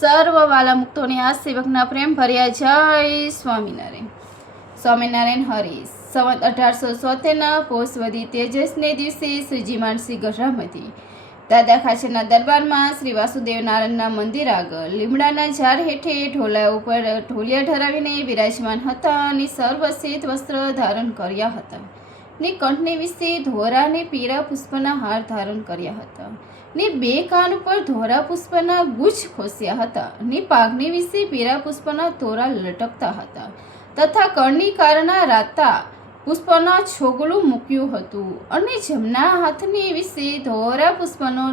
સર્વ વાલા મુક્તોને આ સેવકના પ્રેમ ભર્યા જય સ્વામિનારાયણ. સ્વામિનારાયણ હરિ. સંવત 1870 પોષવદી તેજસને દિવસે શ્રીજી માનસી ગઢરામથી દાદા ખાચરના દરબારમાં શ્રી વાસુદેવ નારાયણના મંદિર આગળ લીમડાના ઝાડ હેઠે ઢોલા ઉપર ઢોલિયા ઢરાવીને બિરાજમાન હતા અને સર્વશ્વેત વસ્ત્ર ધારણ કર્યા હતા ને કંઠને વિશે ધોરા ને પીળા પુષ્પના હાર ધારણ કર્યા હતા ને બે કાન ઉપર ધોરા પુષ્પના ગુચ્છ ખોસ્યા હતા ને પાઘને વિશે પીળા પુષ્પના તોરા લટકતા હતા તથા કર્ણિકારના રાતા પુષ્પના છોગલું મૂક્યું હતું અને જમણા હાથને વિશે ધોરા પુષ્પનો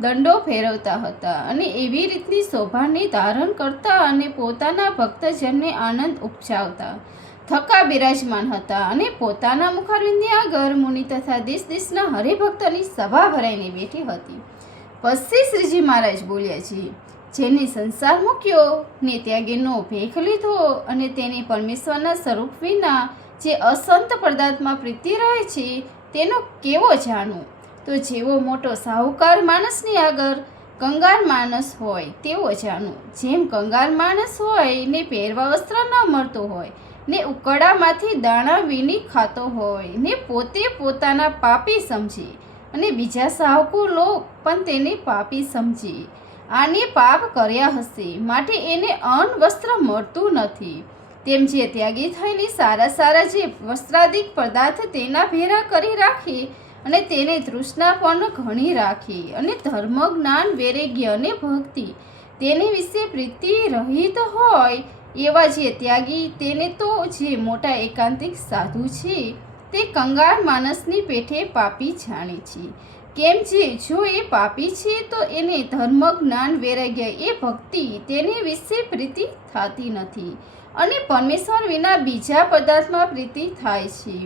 દંડો ફેરવતા હતા અને એવી રીતની શોભાને ધારણ કરતા અને પોતાના ભક્તજનને આનંદ ઉપજાવતા થકા બિરાજમાન હતા અને પોતાના મુખારવિંદની આગળ મુનિ તથા દેશ દેશના હરિભક્તોની સભા ભરાઈને બેઠી હતી. પછી શ્રીજી મહારાજ બોલ્યા છે, જેને સંસાર મૂક્યો ને ત્યાગીનો ભેખ લીધો અને તેને પરમેશ્વરના સ્વરૂપ વિના જે અસંત પદાર્થમાં પ્રીતિ રહે છે તેનો કેવો જાણવું? તો જેવો મોટો સાહુકાર માણસની આગળ કંગાર માણસ હોય તેવો જાણવું. જેમ કંગાર માણસ હોય ને પહેરવા વસ્ત્ર ન મળતો હોય ને ઉકળામાંથી દાણા વીણી ખાતો હોય ને પોતે પોતાના પાપી સમજી અને બીજા સાહુકો લોક પણ તેને પાપી સમજી આને પાપ કર્યા હશે માટે એને અન્ન વસ્ત્ર મળતું નથી. તેમ જે ત્યાગી થઈને સારા સારા જે વસ્ત્રાદિક પદાર્થ તેના ભેરા કરી રાખી અને તેને તૃષ્ણા પણ ઘણી રાખી અને ધર્મ જ્ઞાન વૈરાગ્ય અને ભક્તિ તેને વિશે પ્રીતિ રહિત હોય એવા જે ત્યાગી તેને તો જે મોટા એકાંતિક સાધુ છે તે કંગાળ માણસની પેઠે પાપી જાણે છે. કેમ છે જો એ પાપી છે તો એને ધર્મ જ્ઞાન વૈરાગ્ય એ ભક્તિ તેને વિશે પ્રીતિ થતી નથી અને પરમેશ્વર વિના બીજા પદાર્થમાં પ્રીતિ થાય છે.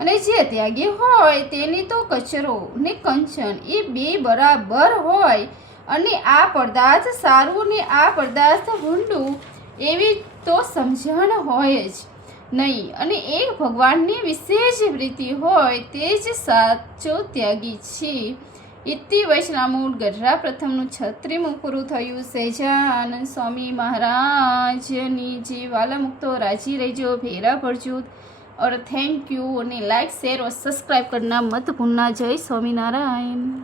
અને જે ત્યાગી હોય તેને તો કચરો ને કંચન એ બે બરાબર હોય અને આ પદાર્થ સારું ને આ પદાર્થ ભૂંડું એવી તો સમજણ હોય જ નહીં અને એક ભગવાનની વિશેષ પ્રીતિ હોય તે જ સાચો ત્યાગી છે. ઇતિ વૈષ્ણવ ગઢડા પ્રથમનું 36મું પૂરું થયું. સહેજાનંદ સ્વામી મહારાજની જે વાલા મુક્તો રાજી રહેજો, ભેરા પડજો और थैंक यू. અને लाइक शेयर और सब्सक्राइब करना मत भूलना. जय स्वामीनारायण.